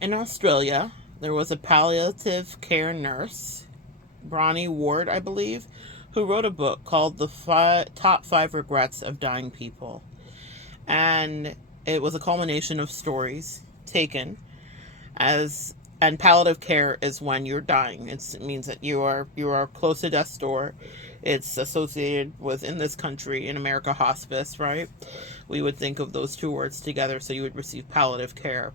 In Australia, there was a palliative care nurse, Bronnie Ward, I believe, who wrote a book called Top 5 Regrets of Dying People. And it was a culmination of stories taken as, and palliative care is when you're dying. It means that you are close to death's door. It's associated with, in this country, in America, hospice, right? We would think of those two words together, so you would receive palliative care.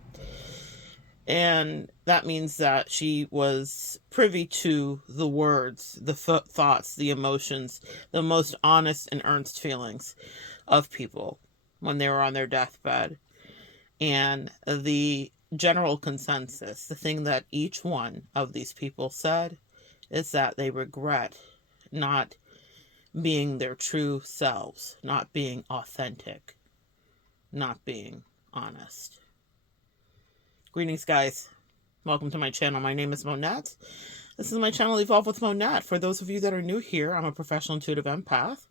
And that means that she was privy to the words, the thoughts, the emotions, the most honest and earnest feelings of people when they were on their deathbed. And the general consensus, the thing that each one of these people said, is that they regret not being their true selves, not being authentic, not being honest. Greetings, guys. Welcome to my channel. My name is Monette. This is my channel, Evolve with Monette. For those of you that are new here, I'm a professional intuitive empath.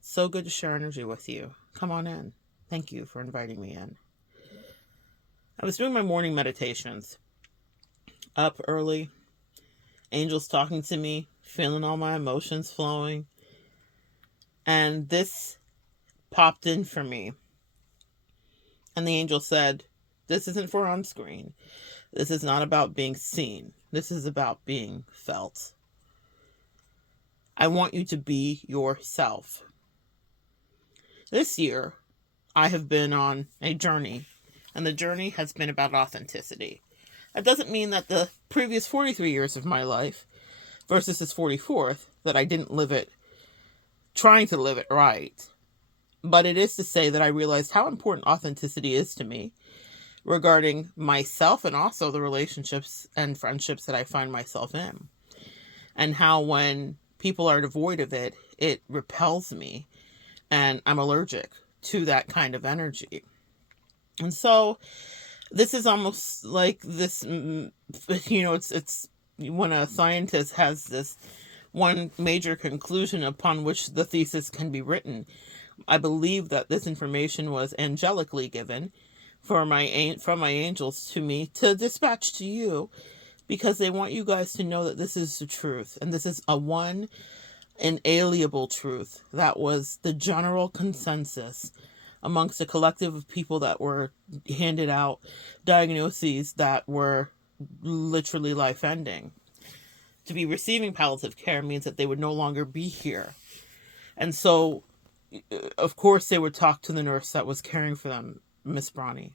So good to share energy with you. Come on in. Thank you for inviting me in. I was doing my morning meditations. Up early, angels talking to me, feeling all my emotions flowing. And this popped in for me. And the angel said, this isn't for on screen. This is not about being seen. This is about being felt. I want you to be yourself. This year, I have been on a journey, and the journey has been about authenticity. That doesn't mean that the previous 43 years of my life versus this 44th, that I didn't live it, trying to live it right. But it is to say that I realized how important authenticity is to me regarding myself and also the relationships and friendships that I find myself in. And how when people are devoid of it, it repels me. And I'm allergic to that kind of energy. And so this is almost like this, it's when a scientist has this one major conclusion upon which the thesis can be written. I believe that this information was angelically given from my angels to me to dispatch to you, because they want you guys to know that this is the truth, and this is a one inalienable truth that was the general consensus amongst a collective of people that were handed out diagnoses that were literally life-ending. To be receiving palliative care means that they would no longer be here. And so, of course, they would talk to the nurse that was caring for them, Miss Bronnie.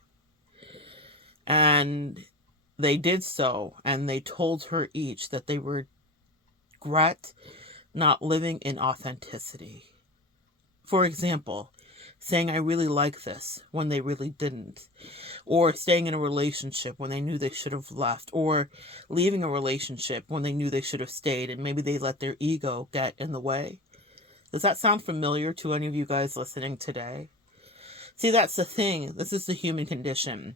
And they did so, and they told her each that they regret not living in authenticity. For example, saying, I really like this, when they really didn't. Or staying in a relationship when they knew they should have left. Or leaving a relationship when they knew they should have stayed, and maybe they let their ego get in the way. Does that sound familiar to any of you guys listening today? See, that's the thing. This is the human condition.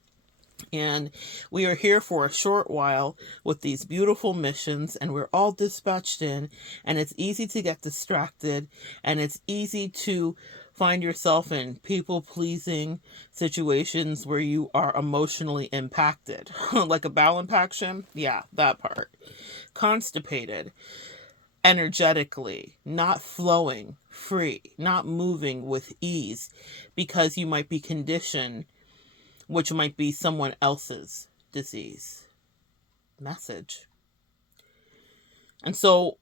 And we are here for a short while with these beautiful missions, and we're all dispatched in, and it's easy to get distracted, and it's easy to find yourself in people-pleasing situations where you are emotionally impacted. Like a bowel impaction? Yeah, that part. Constipated. Energetically, not flowing free, not moving with ease, because you might be conditioned, which might be someone else's disease. Message. And so,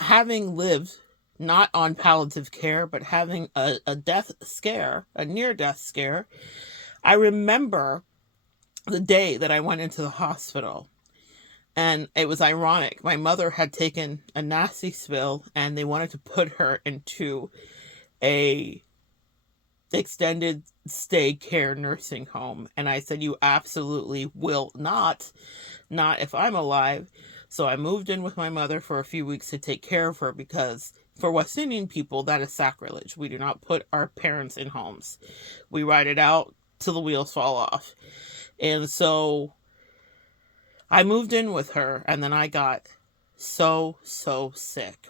having lived not on palliative care, but having a death scare, a near-death scare, I remember the day that I went into the hospital. And it was ironic. My mother had taken a nasty spill, and they wanted to put her into a extended stay care nursing home. And I said, you absolutely will not if I'm alive. So I moved in with my mother for a few weeks to take care of her, because for West Indian people, that is sacrilege. We do not put our parents in homes. We ride it out till the wheels fall off. And so I moved in with her, and then I got so sick.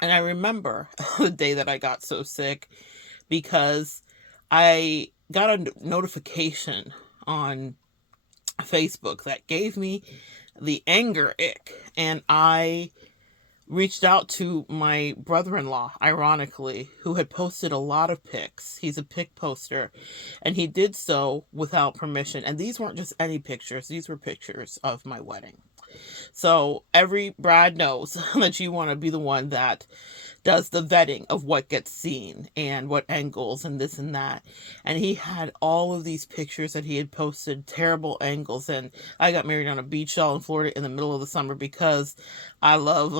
And I remember the day that I got so sick, because I got a notification on Facebook that gave me the anger ick. And I reached out to my brother-in-law, ironically, who had posted a lot of pics. He's a pic poster, and he did so without permission. And these weren't just any pictures. These were pictures of my wedding. So every Brad knows that you want to be the one that does the vetting of what gets seen and what angles and this and that. And he had all of these pictures that he had posted, terrible angles. And I got married on a beach all in Florida in the middle of the summer because I love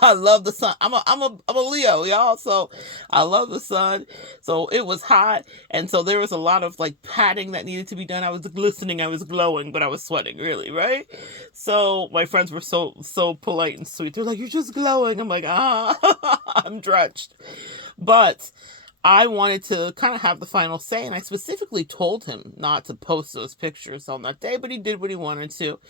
I love the sun. I'm a Leo, y'all. So I love the sun. So it was hot, and so there was a lot of like patting that needed to be done. I was glistening, I was glowing, but I was sweating really, right? So my friends were so polite and sweet. They're like, "You're just glowing." I'm like, I'm drenched. But I wanted to kind of have the final say, and I specifically told him not to post those pictures on that day, but he did what he wanted to.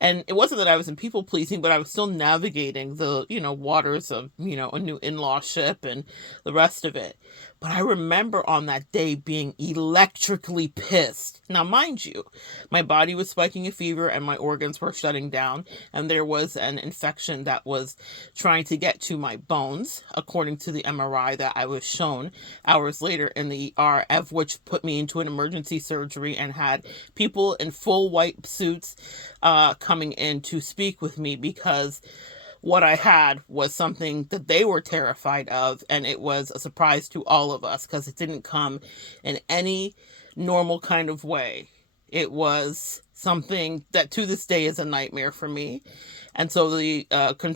And it wasn't that I was in people pleasing, but I was still navigating the, waters of, a new in-law ship and the rest of it. But I remember on that day being electrically pissed. Now, mind you, my body was spiking a fever and my organs were shutting down, and there was an infection that was trying to get to my bones, according to the MRI that I was shown hours later in the ER, of which put me into an emergency surgery and had people in full white suits coming in to speak with me, because what I had was something that they were terrified of, and it was a surprise to all of us because it didn't come in any normal kind of way. It was something that to this day is a nightmare for me. And so the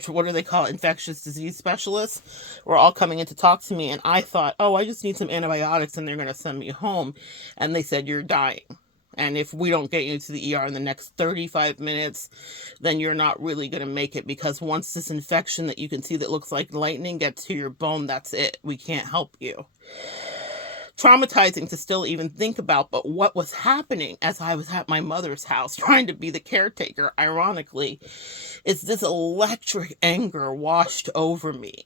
what do they call it? Infectious disease specialists were all coming in to talk to me, and I thought, oh, I just need some antibiotics and they're going to send me home. And they said, "You're dying. And if we don't get you to the ER in the next 35 minutes, then you're not really going to make it, because once this infection that you can see that looks like lightning gets to your bone, that's it. We can't help you." Traumatizing to still even think about, but what was happening as I was at my mother's house trying to be the caretaker, ironically, is this electric anger washed over me.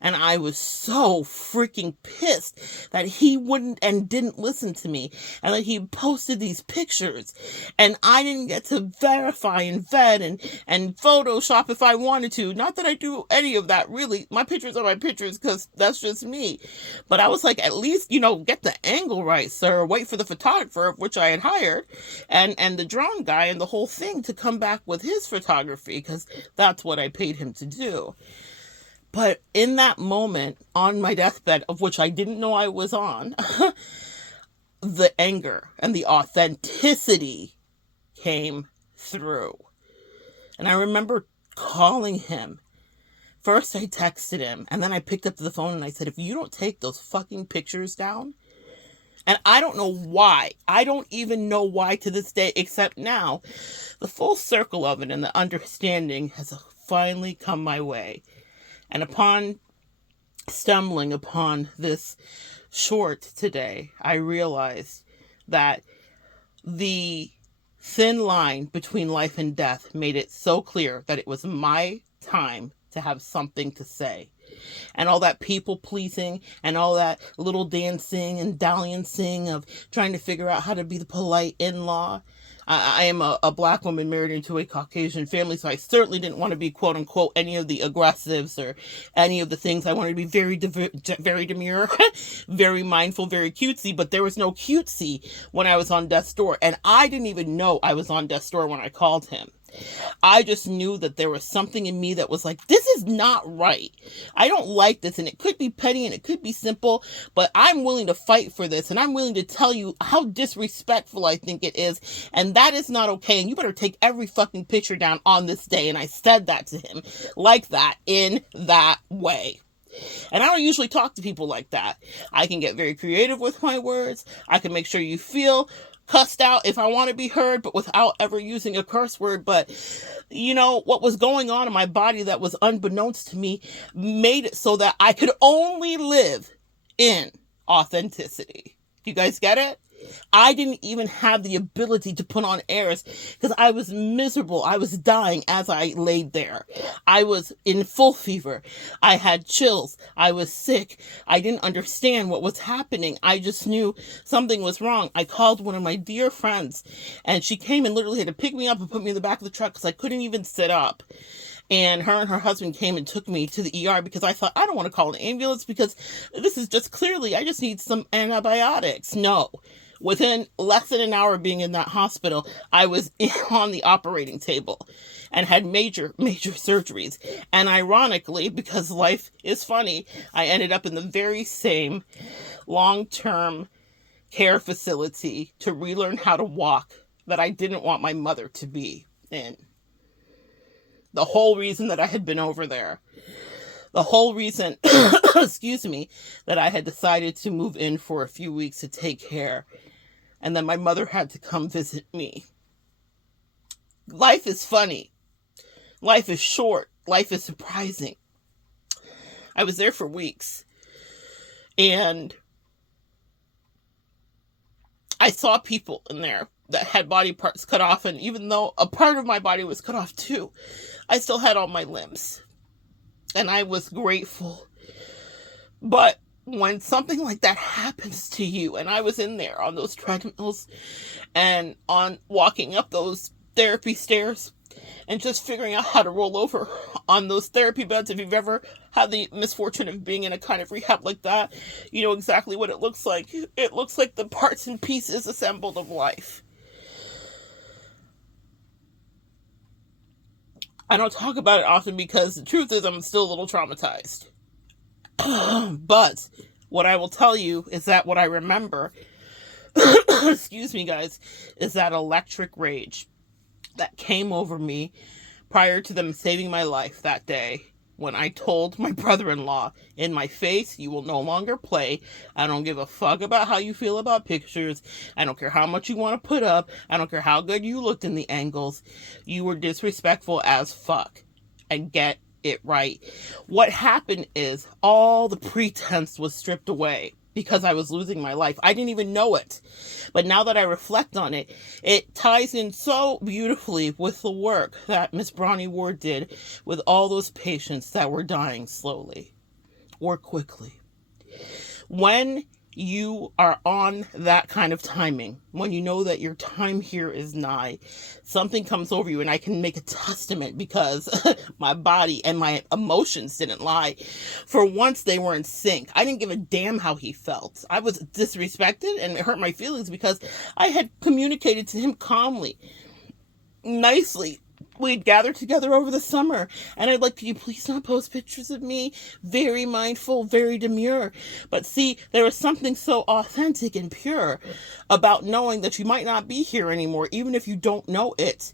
And I was so freaking pissed that he wouldn't and didn't listen to me, and that he posted these pictures, and I didn't get to verify and vet and Photoshop if I wanted to. Not that I do any of that, really. My pictures are my pictures because that's just me. But I was like, at least, get the angle right, sir. Wait for the photographer, which I had hired, and the drone guy and the whole thing to come back with his photography, because that's what I paid him to do. But in that moment, on my deathbed, of which I didn't know I was on, the anger and the authenticity came through. And I remember calling him. First, I texted him, and then I picked up the phone and I said, "If you don't take those fucking pictures down," and I don't know why. I don't even know why to this day, except now, the full circle of it and the understanding has finally come my way. And upon stumbling upon this short today, I realized that the thin line between life and death made it so clear that it was my time to have something to say. And all that people pleasing and all that little dancing and dalliancing of trying to figure out how to be the polite in-law. I am a black woman married into a Caucasian family, so I certainly didn't want to be, quote unquote, any of the aggressives or any of the things. I wanted to be very demure, very mindful, very cutesy, but there was no cutesy when I was on death's door. And I didn't even know I was on death's door when I called him. I just knew that there was something in me that was like, this is not right. I don't like this, and it could be petty and it could be simple, but I'm willing to fight for this, and I'm willing to tell you how disrespectful I think it is, and that is not okay, and you better take every fucking picture down on this day. And I said that to him like that, in that way. And I don't usually talk to people like that. I can get very creative with my words. I can make sure you feel cussed out if I want to be heard, but without ever using a curse word. But what was going on in my body that was unbeknownst to me made it so that I could only live in authenticity. You guys get it? I didn't even have the ability to put on airs because I was miserable. I was dying as I laid there. I was in full fever. I had chills. I was sick. I didn't understand what was happening. I just knew something was wrong. I called one of my dear friends, and she came and literally had to pick me up and put me in the back of the truck because I couldn't even sit up. And her husband came and took me to the ER because I thought, I don't want to call an ambulance because this is just clearly, I just need some antibiotics. No. Within less than an hour of being in that hospital, I was on the operating table and had major surgeries. And ironically, because life is funny, I ended up in the very same long-term care facility to relearn how to walk that I didn't want my mother to be in. The whole reason that I had been over there. The whole reason, excuse me, that I had decided to move in for a few weeks to take care. And then my mother had to come visit me. Life is funny. Life is short. Life is surprising. I was there for weeks. And I saw people in there that had body parts cut off. And even though a part of my body was cut off too, I still had all my limbs. And I was grateful. But when something like that happens to you, and I was in there on those treadmills and on walking up those therapy stairs and just figuring out how to roll over on those therapy beds. If you've ever had the misfortune of being in a kind of rehab like that, you know exactly what it looks like. It looks like the parts and pieces assembled of life. I don't talk about it often because the truth is I'm still a little traumatized. But what I will tell you is that what I remember, excuse me guys, is that electric rage that came over me prior to them saving my life that day when I told my brother-in-law in my face, you will no longer play. I don't give a fuck about how you feel about pictures. I don't care how much you want to put up. I don't care how good you looked in the angles. You were disrespectful as fuck. And get it right. What happened is all the pretense was stripped away because I was losing my life. I didn't even know it. But now that I reflect on it, it ties in so beautifully with the work that Miss Bronnie Ward did with all those patients that were dying slowly or quickly. When you are on that kind of timing, when you know that your time here is nigh, something comes over you, and I can make a testament because my body and my emotions didn't lie. For once, they were in sync. I didn't give a damn how he felt. I was disrespected, and it hurt my feelings because I had communicated to him calmly, nicely. We'd gathered together over the summer, and I'd like, can you please not post pictures of me? Very mindful, very demure. But see, there was something so authentic and pure about knowing that you might not be here anymore, even if you don't know it.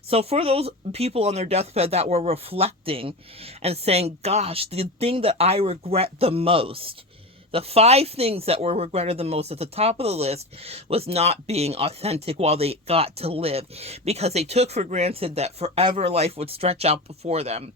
So for those people on their deathbed that were reflecting and saying, gosh, the thing that I regret the most, the 5 things that were regretted the most at the top of the list was not being authentic while they got to live, because they took for granted that forever life would stretch out before them.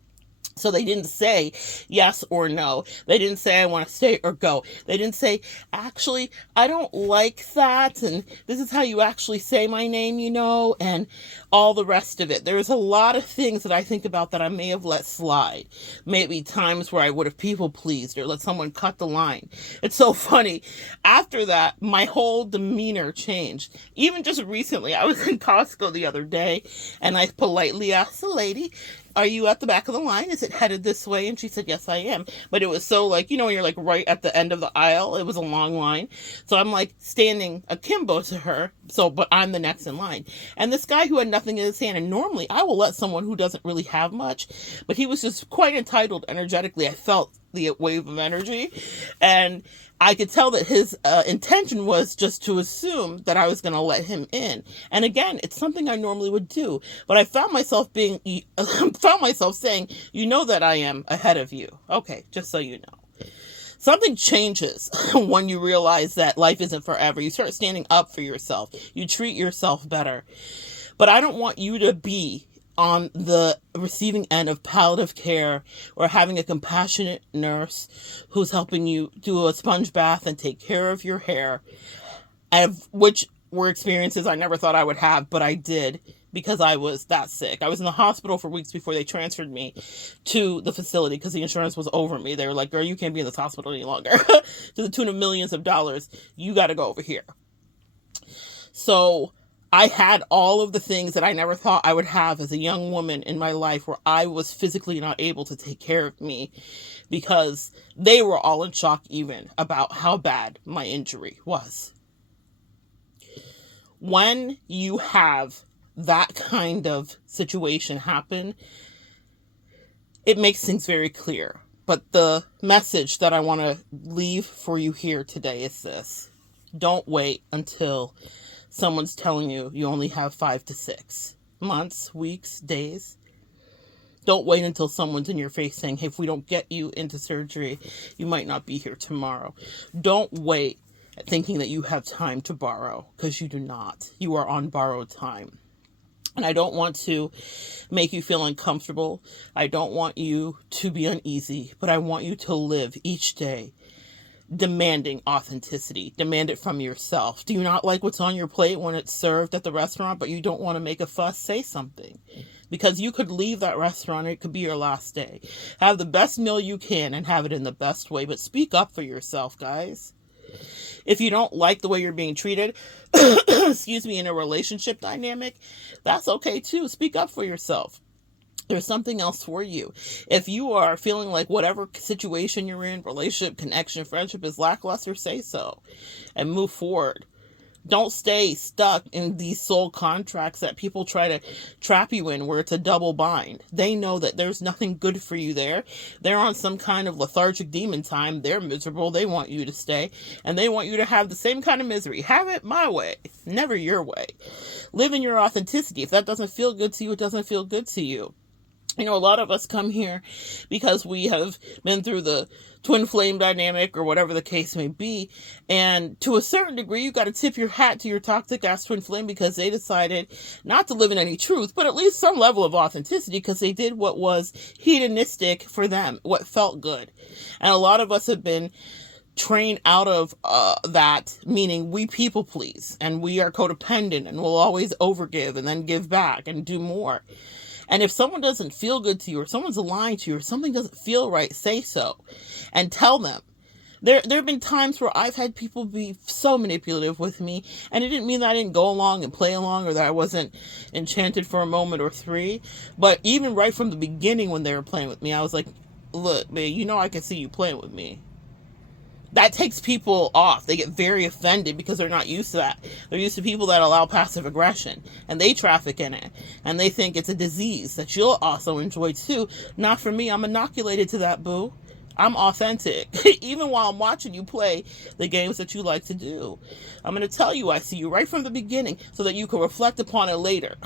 So they didn't say yes or no. They didn't say I want to stay or go. They didn't say, actually, I don't like that, and this is how you actually say my name, you know, and all the rest of it. There's a lot of things that I think about that I may have let slide. Maybe times where I would have people pleased or let someone cut the line. It's so funny. After that, my whole demeanor changed. Even just recently, I was in Costco the other day, and I politely asked the lady, are you at the back of the line? Is it headed this way? And she said, yes, I am. But it was so like, you know, when you're like right at the end of the aisle, it was a long line. So I'm like standing akimbo to her. So, but I'm the next in line. And this guy who had nothing in his hand, and normally I will let someone who doesn't really have much, but he was just quite entitled energetically. I felt the wave of energy, and I could tell that his intention was just to assume that I was going to let him in. And again, it's something I normally would do, but I found myself saying, you know that I am ahead of you. Okay, just so you know. Something changes when you realize that life isn't forever. You start standing up for yourself. You treat yourself better. But I don't want you to be on the receiving end of palliative care or having a compassionate nurse who's helping you do a sponge bath and take care of your hair. which were experiences I never thought I would have, but I did because I was that sick. I was in the hospital for weeks before they transferred me to the facility because the insurance was over me. They were like, girl, you can't be in this hospital any longer. To the tune of millions of dollars. You got to go over here. So I had all of the things that I never thought I would have as a young woman in my life, where I was physically not able to take care of me because they were all in shock even about how bad my injury was. When you have that kind of situation happen, it makes things very clear. But the message that I want to leave for you here today is this: don't wait until someone's telling you you only have 5 to 6 months, weeks, days. Don't wait until someone's in your face saying, hey, if we don't get you into surgery, you might not be here tomorrow. Don't wait thinking that you have time to borrow, because you do not. You are on borrowed time. And I don't want to make you feel uncomfortable. I don't want you to be uneasy, but I want you to live each day demanding authenticity. Demand it from yourself. Do you not like what's on your plate when it's served at the restaurant, but you don't want to make a fuss? Say something. Because you could leave that restaurant, it could be your last day. Have the best meal you can and have it in the best way, but speak up for yourself, guys. If you don't like the way you're being treated, excuse me, in a relationship dynamic, that's okay too. Speak up for yourself. There's something else for you. If you are feeling like whatever situation you're in, relationship, connection, friendship is lackluster, say so and move forward. Don't stay stuck in these soul contracts that people try to trap you in, where it's a double bind. They know that there's nothing good for you there. They're on some kind of lethargic demon time. They're miserable. They want you to stay, and they want you to have the same kind of misery. Have it my way, never your way. Live in your authenticity. If that doesn't feel good to you, it doesn't feel good to you. You know, a lot of us come here because we have been through the twin flame dynamic or whatever the case may be. And to a certain degree, you got to tip your hat to your toxic ass twin flame, because they decided not to live in any truth, but at least some level of authenticity, because they did what was hedonistic for them, what felt good. And a lot of us have been trained out of that, meaning we people please and we are codependent and we'll always overgive and then give back and do more. And if someone doesn't feel good to you, or someone's lying to you, or something doesn't feel right, say so and tell them. There have been times where I've had people be so manipulative with me, and it didn't mean that I didn't go along and play along, or that I wasn't enchanted for a moment or three. But even right from the beginning when they were playing with me, I was like, look, man, you know I can see you playing with me. That takes people off. They get very offended because they're not used to that. They're used to people that allow passive aggression, and they traffic in it, and they think it's a disease that you'll also enjoy too. Not for me. I'm inoculated to that, boo. I'm authentic. Even while I'm watching you play the games that you like to do, I'm going to tell you I see you right from the beginning, so that you can reflect upon it later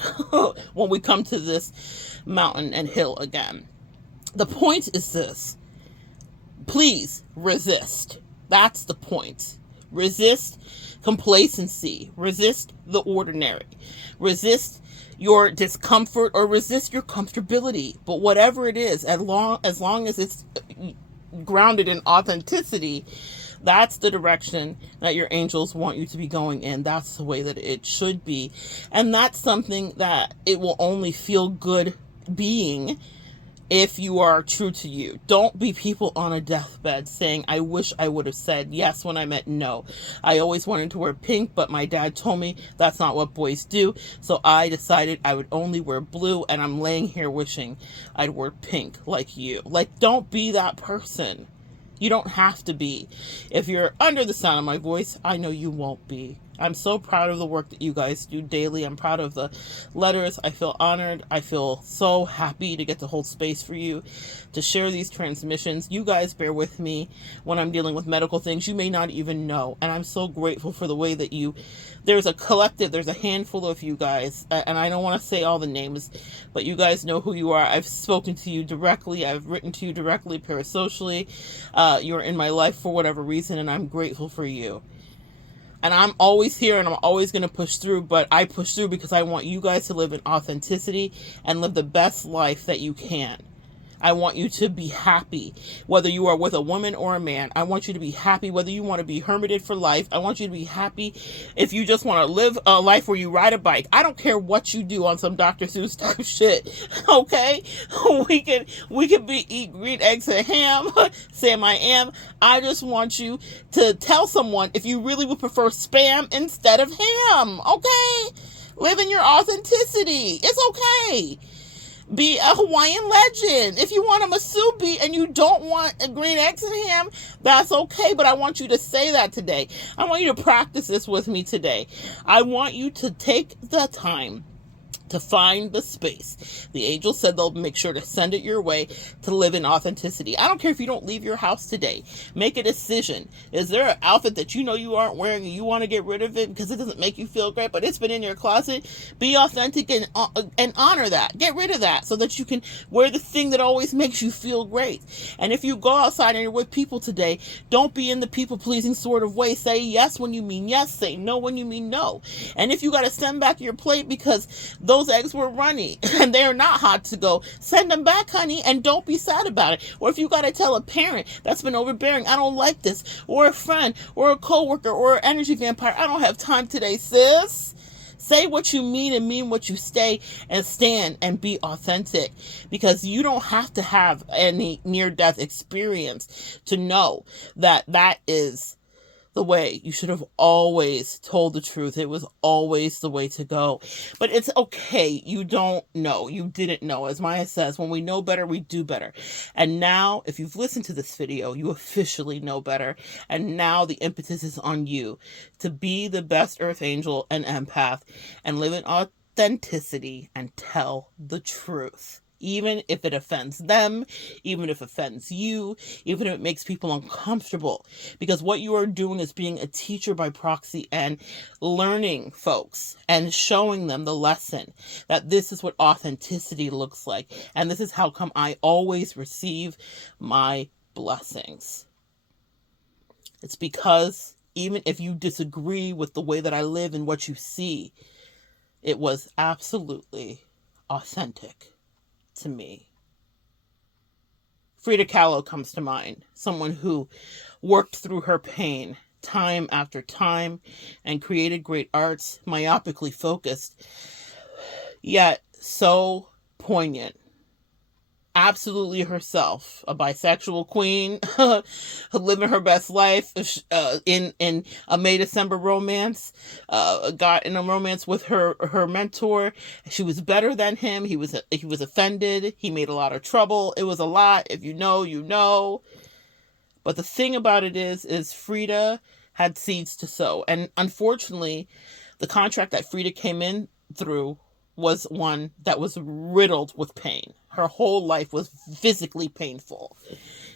when we come to this mountain and hill again. The point is this: please resist. That's the point. Resist complacency. Resist the ordinary. Resist your discomfort, or resist your comfortability. But whatever it is, as long as it's grounded in authenticity, that's the direction that your angels want you to be going in. That's the way that it should be. And that's something that it will only feel good being if you are true to you. Don't be people on a deathbed saying, I wish I would have said yes when I meant no. I always wanted to wear pink, but my dad told me that's not what boys do. So I decided I would only wear blue, and I'm laying here wishing I'd wear pink like you. Like, don't be that person. You don't have to be. If you're under the sound of my voice, I know you won't be. I'm so proud of the work that you guys do daily. I'm proud of the letters. I feel honored. I feel so happy to get to hold space for you, to share these transmissions. You guys bear with me when I'm dealing with medical things you may not even know. And I'm so grateful for the way that there's a collective, there's a handful of you guys. And I don't want to say all the names, but you guys know who you are. I've spoken to you directly. I've written to you directly, parasocially. You're in my life for whatever reason, and I'm grateful for you. And I'm always here, and I'm always going to push through, but I push through because I want you guys to live in authenticity and live the best life that you can. I want you to be happy, whether you are with a woman or a man. I want you to be happy, whether you want to be hermited for life. I want you to be happy if you just want to live a life where you ride a bike. I don't care what you do on some Dr. Seuss type shit. Okay? We can be eat green eggs and ham. Sam I am. I just want you to tell someone if you really would prefer spam instead of ham. Okay? Live in your authenticity. It's okay. Be a Hawaiian legend. If you want a masubi and you don't want a green eggs and ham, that's okay. But I want you to say that today. I want you to practice this with me today. I want you to take the time to find the space. The angel said they'll make sure to send it your way to live in authenticity. I don't care if you don't leave your house today. Make a decision. Is there an outfit that you know you aren't wearing and you want to get rid of it because it doesn't make you feel great, but it's been in your closet? Be authentic and honor that. Get rid of that so that you can wear the thing that always makes you feel great. And if you go outside and you're with people today, don't be in the people-pleasing sort of way. Say yes when you mean yes. Say no when you mean no. And if you got to send back your plate because those eggs were runny and they're not hot to go, send them back, honey, and don't be sad about it. Or if you got to tell a parent that's been overbearing, I don't like this, or a friend or a coworker or an energy vampire, I don't have time today, sis. Say what you mean and mean what you say, and stand and be authentic, because you don't have to have any near-death experience to know that that is the way. You should have always told the truth. It was always the way to go. But it's okay. You don't know. You didn't know. As Maya says, when we know better, we do better. And now, if you've listened to this video, you officially know better. And now the impetus is on you to be the best earth angel and empath and live in authenticity and tell the truth. Even if it offends them, even if it offends you, even if it makes people uncomfortable. Because what you are doing is being a teacher by proxy and learning folks and showing them the lesson that this is what authenticity looks like. And this is how come I always receive my blessings. It's because even if you disagree with the way that I live and what you see, it was absolutely authentic to me. Frida Kahlo comes to mind, someone who worked through her pain time after time and created great arts, myopically focused, yet so poignant. Absolutely herself, a bisexual queen, living her best life in a May December romance, got in a romance with her mentor. She was better than him. He was offended. He made a lot of trouble. It was a lot. If you know, you know. But the thing about it is Frida had seeds to sow, and unfortunately, the contract that Frida came in through was one that was riddled with pain. Her whole life was physically painful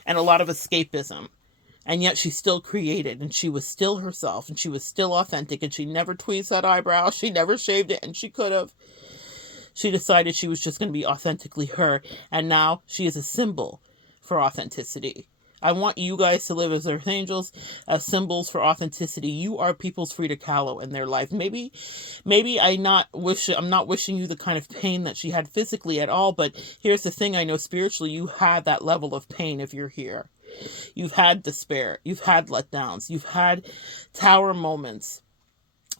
and a lot of escapism. And yet she still created, and she was still herself, and she was still authentic, and she never tweezed that eyebrow. She never shaved it, and she could have. She decided she was just going to be authentically her, and now she is a symbol for authenticity. I want you guys to live as earth angels, as symbols for authenticity. You are people's Frida Kahlo in their life. Maybe I'm not wishing you the kind of pain that she had physically at all, but here's the thing, I know spiritually you had that level of pain if you're here. You've had despair, you've had letdowns, you've had tower moments.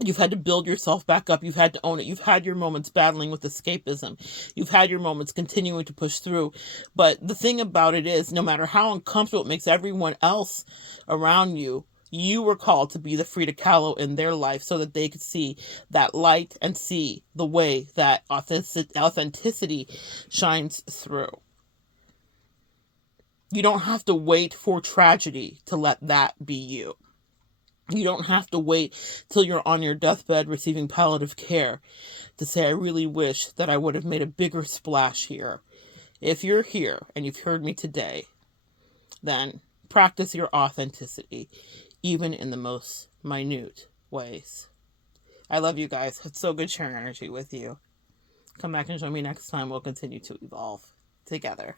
You've had to build yourself back up. You've had to own it. You've had your moments battling with escapism. You've had your moments continuing to push through. But the thing about it is, no matter how uncomfortable it makes everyone else around you, you were called to be the Frida Kahlo in their life so that they could see that light and see the way that authenticity shines through. You don't have to wait for tragedy to let that be you. You don't have to wait till you're on your deathbed receiving palliative care to say, I really wish that I would have made a bigger splash here. If you're here and you've heard me today, then practice your authenticity, even in the most minute ways. I love you guys. It's so good sharing energy with you. Come back and join me next time. We'll continue to evolve together.